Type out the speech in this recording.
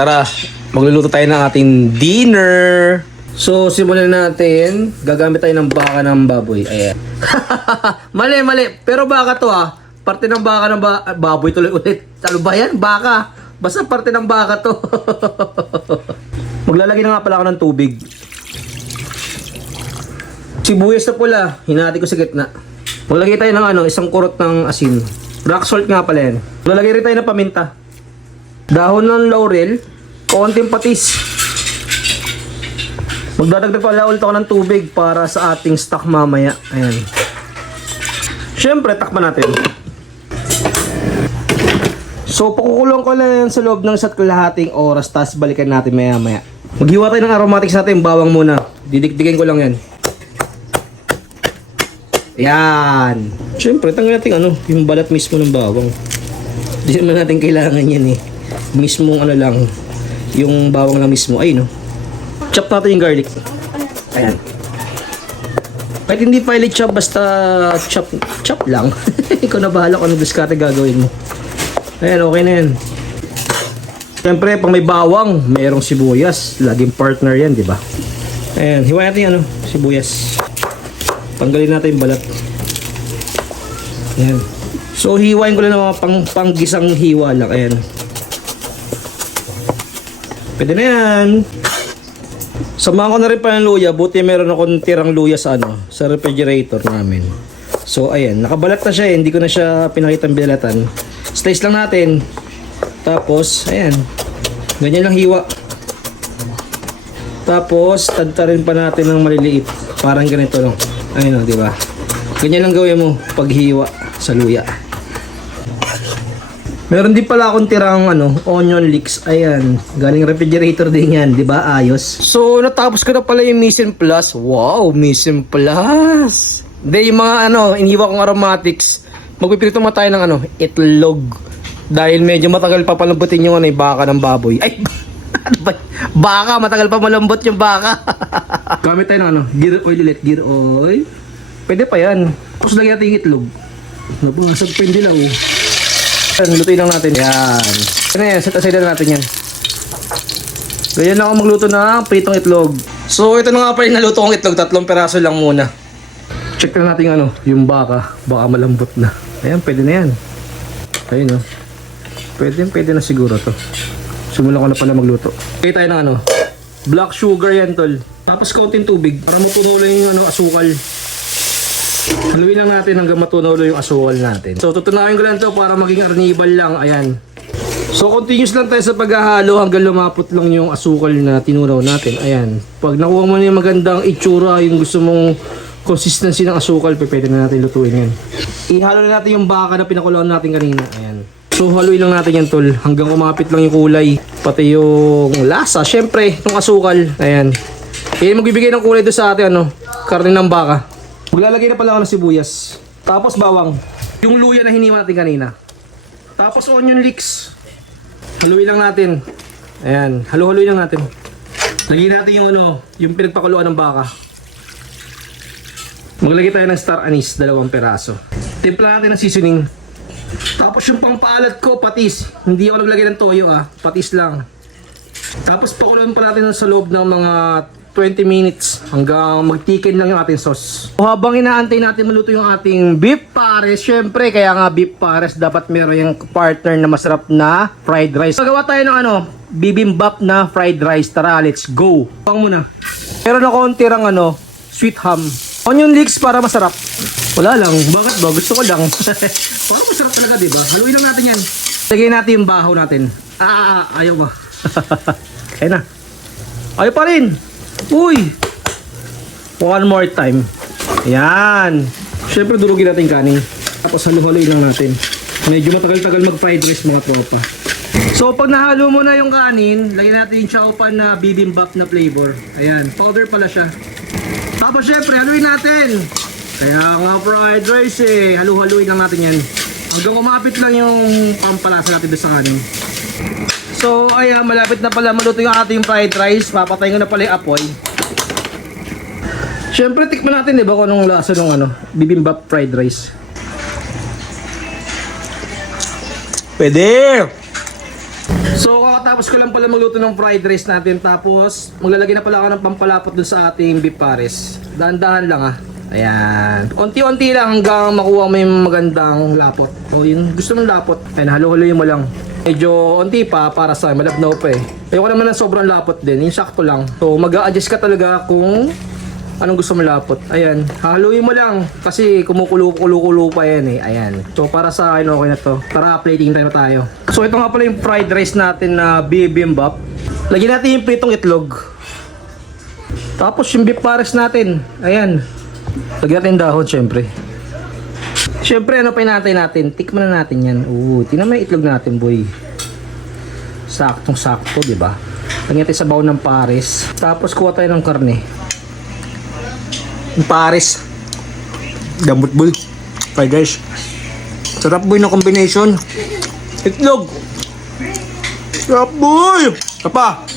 Tara, magluluto tayo ng ating dinner. So, simulan natin. Gagamit tayo ng baka ng baboy. Ayan. Mali. Pero baka to ah. Parte ng baka ng baboy tuloy ulit. Ano ba yan? Baka. Basta parte ng baka to. Maglalagay na nga pala ako ng tubig. Sibuyas na pula. Hinati ko sa gitna. Maglagay tayo ng isang kurot ng asin. Rock salt nga pala yan. Maglalagay rin tayo ng paminta. Dahon ng laurel. Konting patis. Magdadagdag pala ulit ako ng tubig para sa ating stock mamaya. Ayan. Siyempre, takpan natin. So, pakukulong ko lang yan sa loob ng isa't kalahating oras. Tapos balikan natin maya-maya. Maghiwa tayo ng aromatics natin. Bawang muna. Didikdikin ko lang yan. Yan. Siyempre, tanggalin natin yung balat mismo ng bawang. Hindi naman natin kailangan yan eh. Mismong lang. Yung bawang lang mismo. Ay no. Chop natin yung garlic. Ayan. Kahit hindi pilot chop, basta chop lang. Ikaw na bahala kung anong diskarte gagawin mo. Ayan, okay na yan. Siyempre, pag may bawang, mayroong sibuyas. Laging partner yan, di ba? Ayan, hiwain natin yung sibuyas. Tanggalin natin yung balat. Ayan. So, hiwain ko lang ng mga panggisang hiwa lang. Ayan. Pwede na yan. Samahan ko na rin pa ng luya. Buti meron akong tirang luya sa sa refrigerator namin. So, ayan. Nakabalat na siya eh. Hindi ko na siya pinakitang bilatan. Slice lang natin. Tapos, ayan. Ganyan lang hiwa. Tapos, tadtarin pa natin ng maliliit. Parang ganito lang. Ayun o, diba? Ganyan lang gawin mo paghiwa sa luya. Meron din pala akong tirang onion leeks. Ayan, galing refrigerator din yan, 'di ba? Ayos. So, natapos ko na pala yung mise en place. Wow, mise en place. Hindi yung mga iniwa kong aromatics. Magpipirito mo tayo ng itlog. Dahil medyo matagal pa palambutin yung baka ng baboy. Ay, baka, matagal pa malambot yung baka. Gamit tayo ng gear oil ulit, gear oil. Pwede pa yan. Tapos lagyan natin yung itlog. Nabasag pa yung dilaw. Lutuin lang natin. Yan. Ano yan? Set aside na natin yan. Ganyan lang ako magluto ng pritong itlog. So, ito na nga pa yung naluto kong itlog. 3 peraso lang muna. Check na natin yung baka. Baka malambot na. Ayan, pwede na yan. Ayun o. Pwede na siguro to. Simulan ko na pala magluto. Okay tayo ng black sugar yan tol. Tapos kaunting tubig para mapuno lang yung asukal. Haluin lang natin hanggang matunaw yung asukal natin. So tutunawin ko lang to para maging arnibal lang. Ayan. So continuous lang tayo sa paghahalo hanggang lumapot lang yung asukal na tinunaw natin. Ayan. Pag nakuha mo na yung magandang itsura, yung gusto mong consistency ng asukal, pwede na natin lutuin yan. Ihalo na natin yung baka na pinakuluan natin kanina. Ayan. So haluin lang natin yan tol hanggang kumapit lang yung kulay. Pati yung lasa. Syempre, yung asukal. Ayan. Ayan magbibigay ng kulay doon sa atin karne ng baka. Maglalagay na pala ako ng sibuyas. Tapos bawang. Yung luya na hiniwa natin kanina. Tapos onion leeks. Haluin lang natin. Ayan. Halu-haluin lang natin. Lagyan natin yung pinagpakuluan ng baka. Maglagay tayo ng star anise. 2 peraso. Timpla natin ng seasoning. Tapos yung pangpaalat ko, patis. Hindi ako naglagay ng toyo patis lang. Tapos pakuluan pa natin sa loob ng mga 20 minutes hanggang magtikin lang yung ating sauce. So, habang inaantay natin maluto yung ating beef pares, syempre kaya nga beef pares dapat meron yung partner na masarap na fried rice. Magawa tayo ng bibimbap na fried rice. Tara, let's go. Pang muna. Meron ako tirang sweet ham. Onion leeks para masarap. Wala lang. Bakit ba? Gusto ko lang. Parang masarap talaga, diba? Haluin lang natin yan. Lagay natin yung bahaw natin. Ayaw ba? Kaya na. Ayaw pa rin. Uy! One more time. Ayan. Siyempre durugin natin kanin. Tapos halu-haluin lang natin. Medyo matagal-tagal mag-fried rice mga tropa. So pag nahalo mo na yung kanin, lagyan natin yung chow pan na bibimbap na flavor. Ayan. Powder pala siya. Tapos syempre haluin natin. Kaya nga fried rice halu-haluin lang natin yan. Hanggang kumapit lang yung pampalasa natin doon sa kanin. So ayan, malapit na pala maluto yung ating fried rice. Papatayin ko na pala yung apoy. Syempre tikman natin diba kung anong lasa ng bibimbap fried rice. Pwede! So kakatapos ko lang pala magluto ng fried rice natin. Tapos, maglalagay na pala ako ng pampalapot dun sa ating beef pares. Dahan-dahan lang ah. Ayan. Unti-unti lang hanggang makuha mo yung magandang lapot. O yung gusto mong lapot. Ayan, halo-haloyin mo lang. Medyo unti pa para sa malabnaw pa eh. Ayoko naman ng sobrang lapot din. Yung sakto lang. So, mag-a-adjust ka talaga kung anong gusto mo lapot. Ayan. Haluin mo lang. Kasi kumukulo-kulo pa yan eh. Ayan. So, para sa akin okay na to. Tara, plating tayo tayo. So, ito nga pala yung fried rice natin na bibimbap. Lagyan natin yung pritong itlog. Tapos yung beef pares natin. Ayan. Lagyan natin dahon syempre. Syempre ano pa hinatay natin? Tikman na natin yan. Tingnan mo yung itlog natin boy. Saktong sakto diba? Lagyan natin sa baon ng pares. Tapos kuha tayo ng karne. Yung pares. Damot boy. Fried rice. Sarap boy na combination. Itlog. Sarap boy. Kapa.